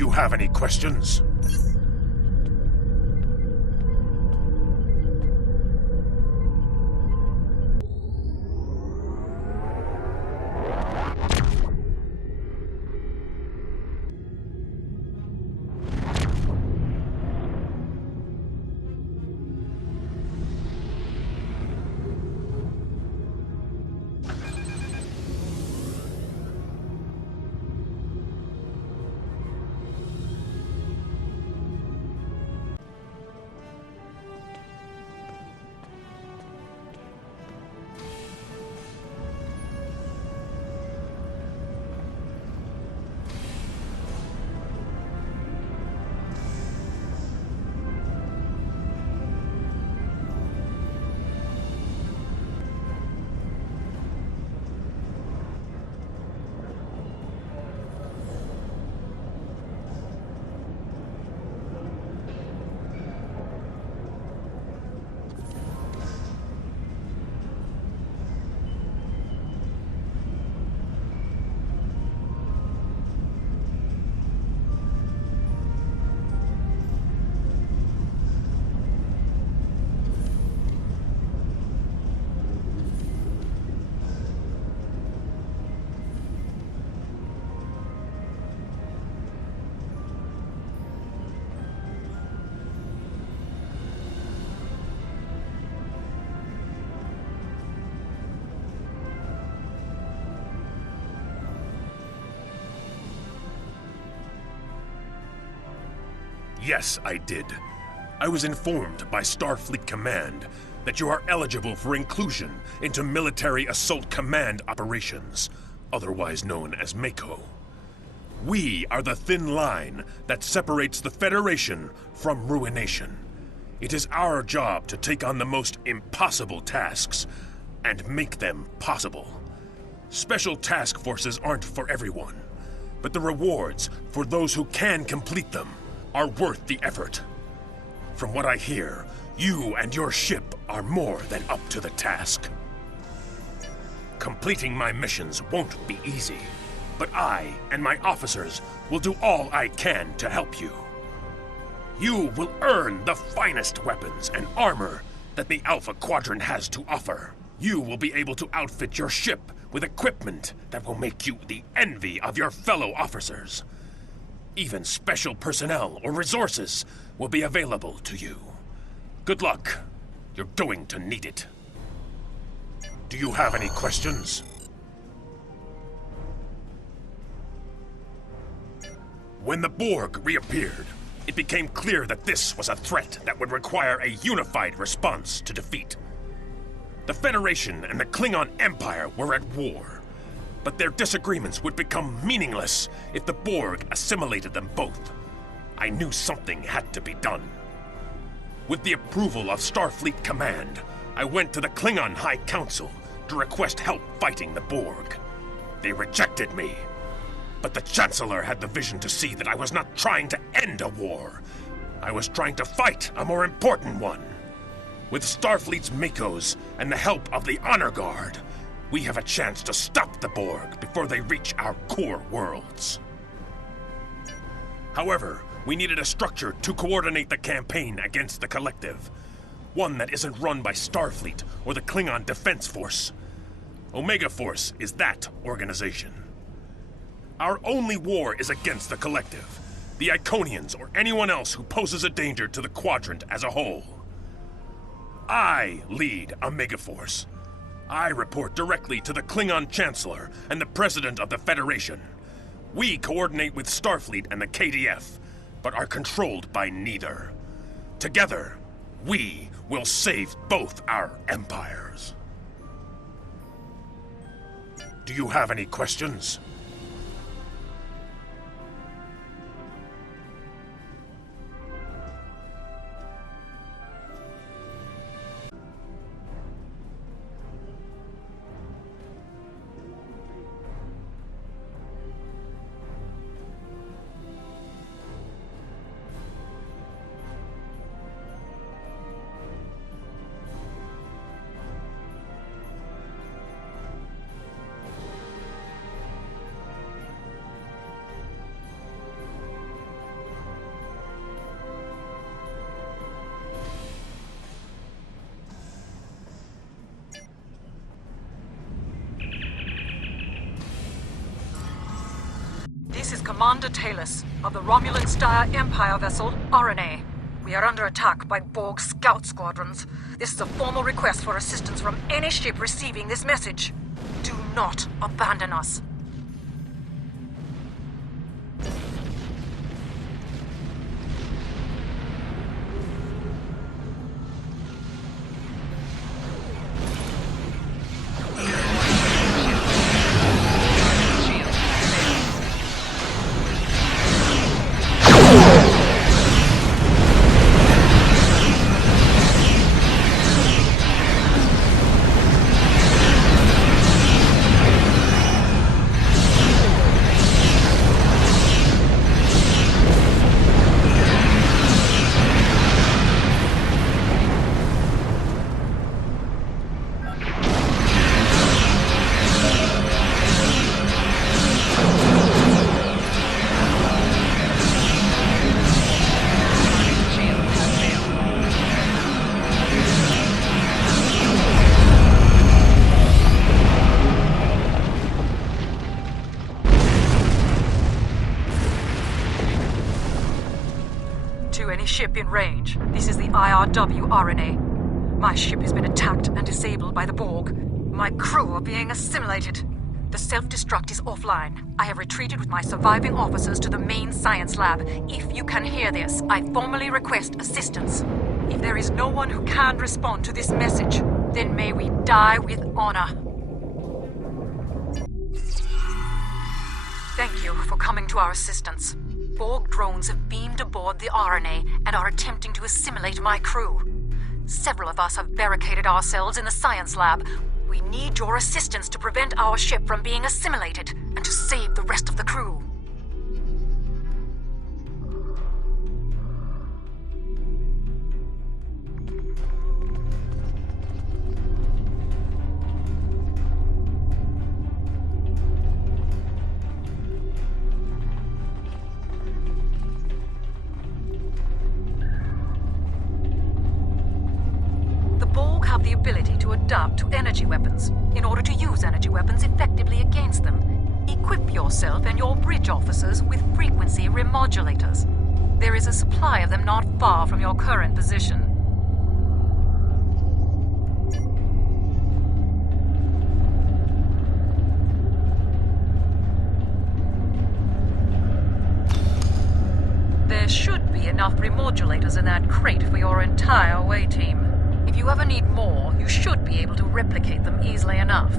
you have any questions? Yes, I did. I was informed by Starfleet Command that you are eligible for inclusion into Military Assault Command operations, otherwise known as MACO. We are the thin line that separates the Federation from ruination. It is our job to take on the most impossible tasks and make them possible. Special task forces aren't for everyone, but the rewards for those who can complete them are worth the effort. From what I hear, you and your ship are more than up to the task. Completing my missions won't be easy, but I and my officers will do all I can to help you. You will earn the finest weapons and armor that the Alpha Quadrant has to offer. You will be able to outfit your ship with equipment that will make you the envy of your fellow officers. Even special personnel or resources will be available to you. Good luck. You're going to need it. Do you have any questions? When the Borg reappeared, it became clear that this was a threat that would require a unified response to defeat. The Federation and the Klingon Empire were at war, but their disagreements would become meaningless if the Borg assimilated them both. I knew something had to be done. With the approval of Starfleet Command, I went to the Klingon High Council to request help fighting the Borg. They rejected me, but the Chancellor had the vision to see that I was not trying to end a war. I was trying to fight a more important one. With Starfleet's MACOs and the help of the Honor Guard, we have a chance to stop the Borg before they reach our core worlds. However, we needed a structure to coordinate the campaign against the Collective. One that isn't run by Starfleet or the Klingon Defense Force. Omega Force is that organization. Our only war is against the Collective, the Iconians, or anyone else who poses a danger to the Quadrant as a whole. I lead Omega Force. I report directly to the Klingon Chancellor and the President of the Federation. We coordinate with Starfleet and the KDF, but are controlled by neither. Together, we will save both our empires. Do you have any questions? Commander Talus of the Romulan Star Empire vessel RNA. We are under attack by Borg scout squadrons. This is a formal request for assistance from any ship receiving this message. Do not abandon us. Any ship in range. This is the IRW RNA. My ship has been attacked and disabled by the Borg. My crew are being assimilated. The self-destruct is offline. I have retreated with my surviving officers to the main science lab. If you can hear this, I formally request assistance. If there is no one who can respond to this message, then may we die with honor. Thank you for coming to our assistance. Borg drones have beamed aboard the RNA and are attempting to assimilate my crew. Several of us have barricaded ourselves in the science lab. We need your assistance to prevent our ship from being assimilated and to save the rest of the crew. Have the ability to adapt to energy weapons in order to use energy weapons effectively against them. Equip yourself and your bridge officers with frequency remodulators. There is a supply of them not far from your current position. There should be enough remodulators in that crate for your entire away team. If you ever need more, you should be able to replicate them easily enough.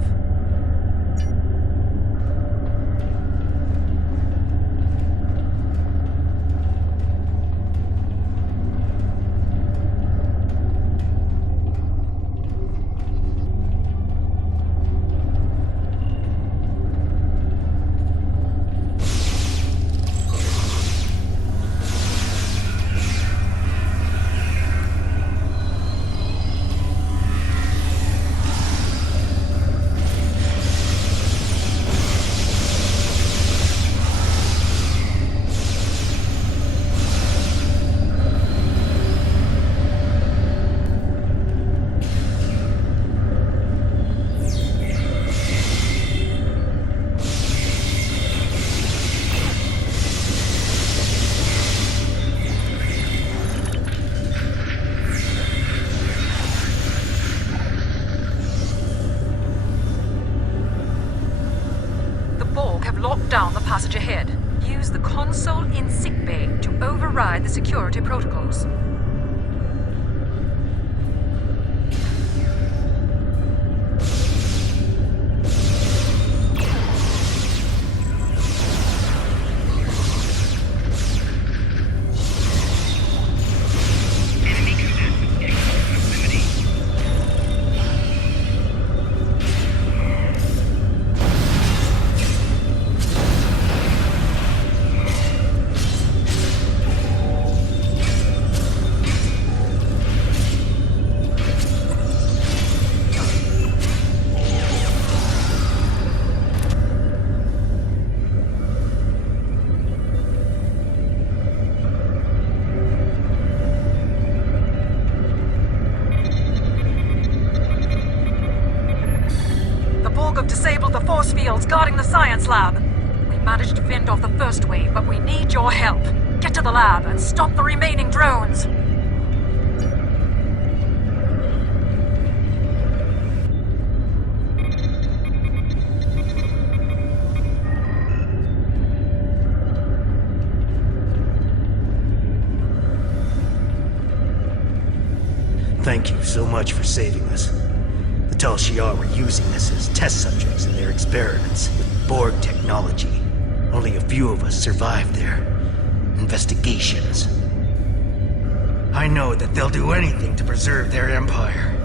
Down the passage ahead. Use the console in sickbay to override the security protocols. Disabled the force fields guarding the science lab. We managed to fend off the first wave, but we need your help. Get to the lab and stop the remaining drones! Thank you so much for saving us. The Tal Shiar were using us as test subjects in their experiments with Borg technology. Only a few of us survived their investigations. I know that they'll do anything to preserve their empire.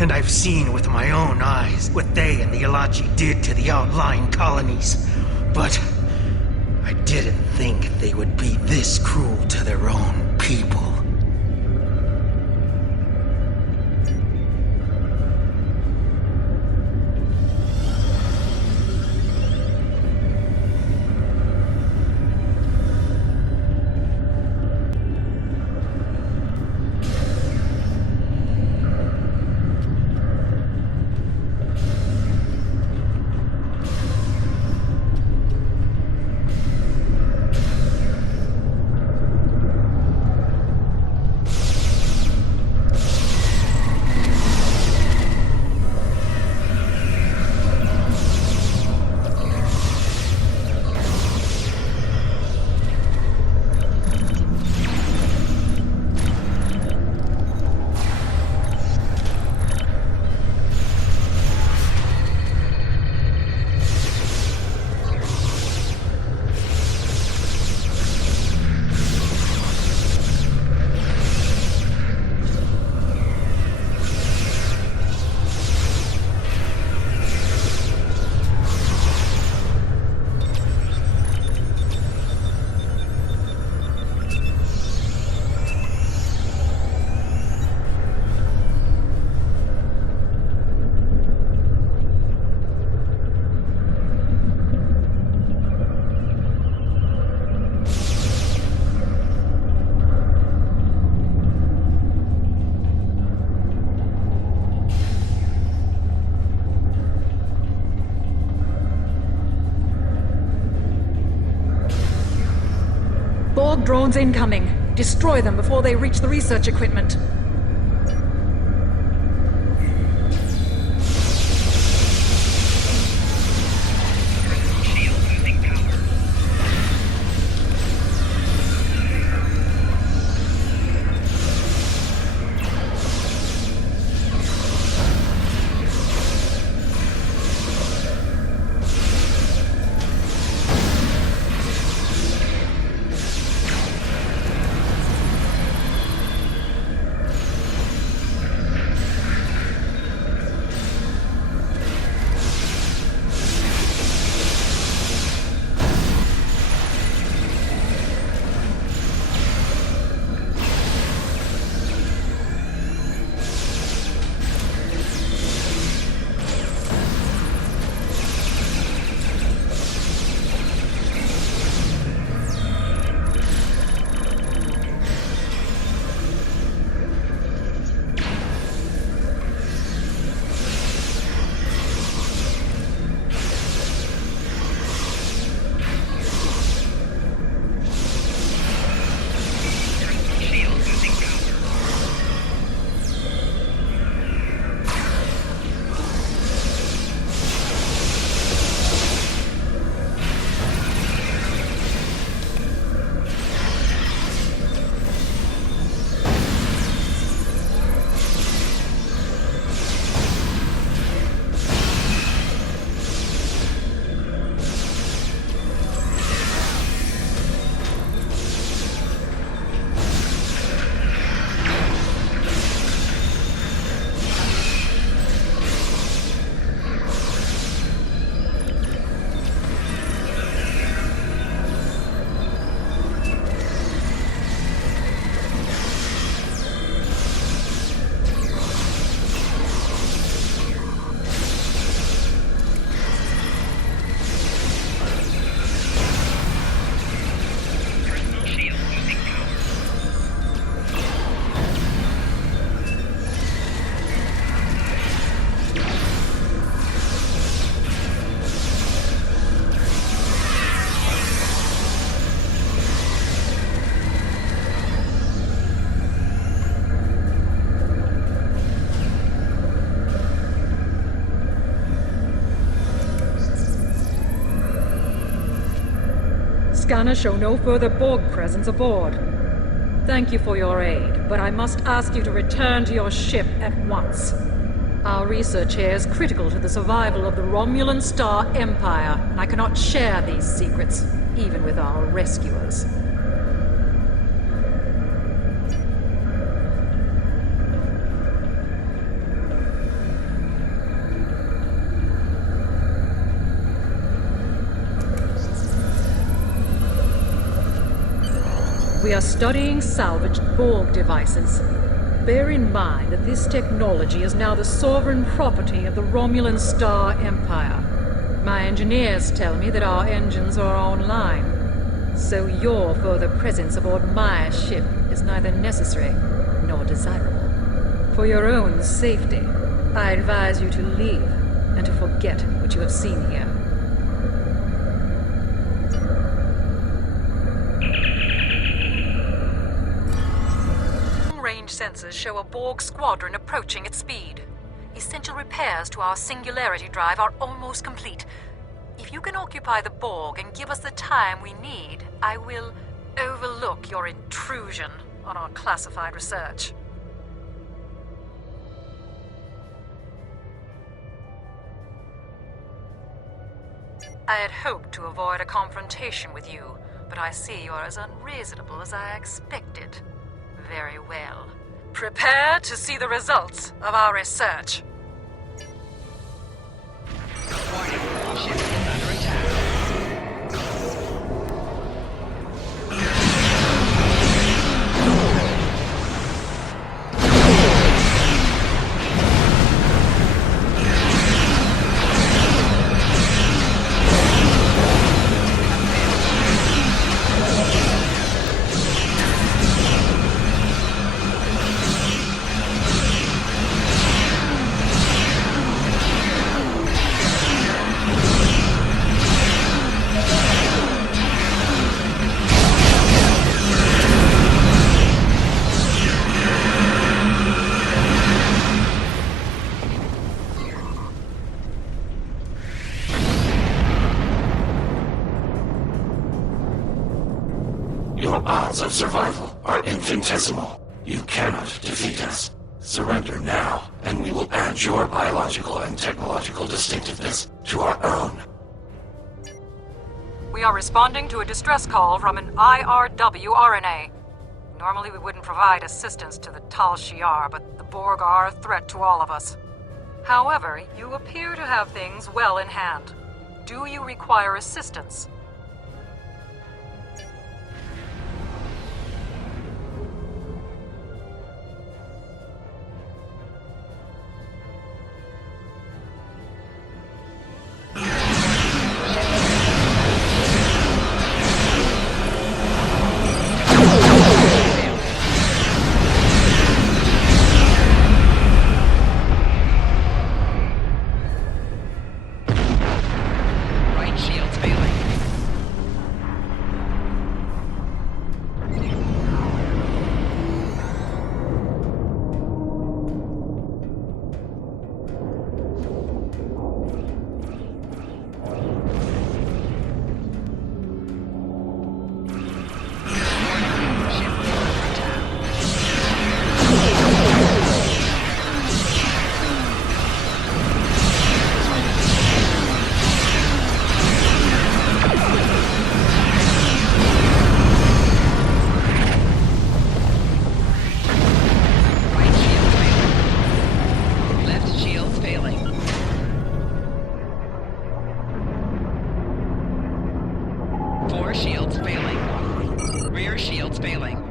And I've seen with my own eyes what they and the Ilachi did to the outlying colonies. But I didn't think they would be this cruel to their own people. Borg drones incoming. Destroy them before they reach the research equipment. Scanners show no further Borg presence aboard. Thank you for your aid, but I must ask you to return to your ship at once. Our research here is critical to the survival of the Romulan Star Empire, and I cannot share these secrets, even with our rescuers. We are studying salvaged Borg devices. Bear in mind that this technology is now the sovereign property of the Romulan Star Empire. My engineers tell me that our engines are online, so your further presence aboard my ship is neither necessary nor desirable. For your own safety, I advise you to leave and to forget what you have seen here. Range sensors show a Borg squadron approaching at speed. Essential repairs to our singularity drive are almost complete. If you can occupy the Borg and give us the time we need, I will overlook your intrusion on our classified research. I had hoped to avoid a confrontation with you, but I see you're as unreasonable as I expected. Very well. Prepare to see the results of our research. Warning, ship is under attack. Your odds of survival are infinitesimal. You cannot defeat us. Surrender now, and we will add your biological and technological distinctiveness to our own. We are responding to a distress call from an IRW RNA. Normally we wouldn't provide assistance to the Tal Shiar, but the Borg are a threat to all of us. However, you appear to have things well in hand. Do you require assistance? Shields failing. Rear shields failing.